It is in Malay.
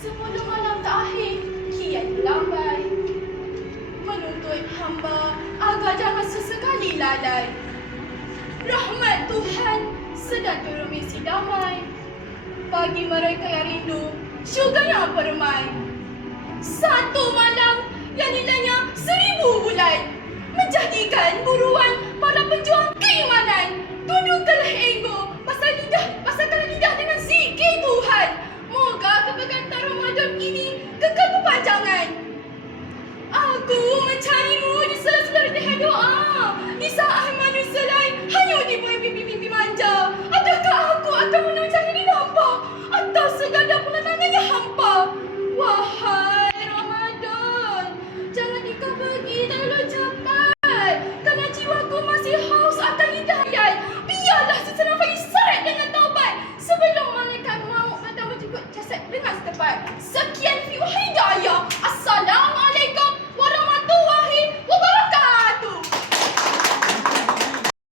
Sebelum malam terakhir, kian lambai. Menuntut hamba agar jangan sesekali lalai. Rahmat Tuhan sedang turun misi damai. Bagi mereka yang rindu, syurga yang permai. Satu malam yang nilainya 1000 bulan, menjadikan buruan para pejuang keimanan. Tundukkanlah ego, pasangkanlah lidah dengan zikir Tuhan. Moga keberkatan Ramadan ini kekal berpanjangan. Aku mencarimu di sela-sela rintihan doa, di saat manusia lain hanyut di bawah mimpi-mimpi manja. Adakah aku akan menunjukkan ini nampak atau segala pula tangannya hampa? Wahai Ramadan, jangan kau pergi terlalu cepat, kerana jiwaku masih haus akan hidayat. Biarlah sesenafas seret dengan taubat sebelum malaikat maut datang menjemput jasad dengan setepat. Sekian fi hidayah.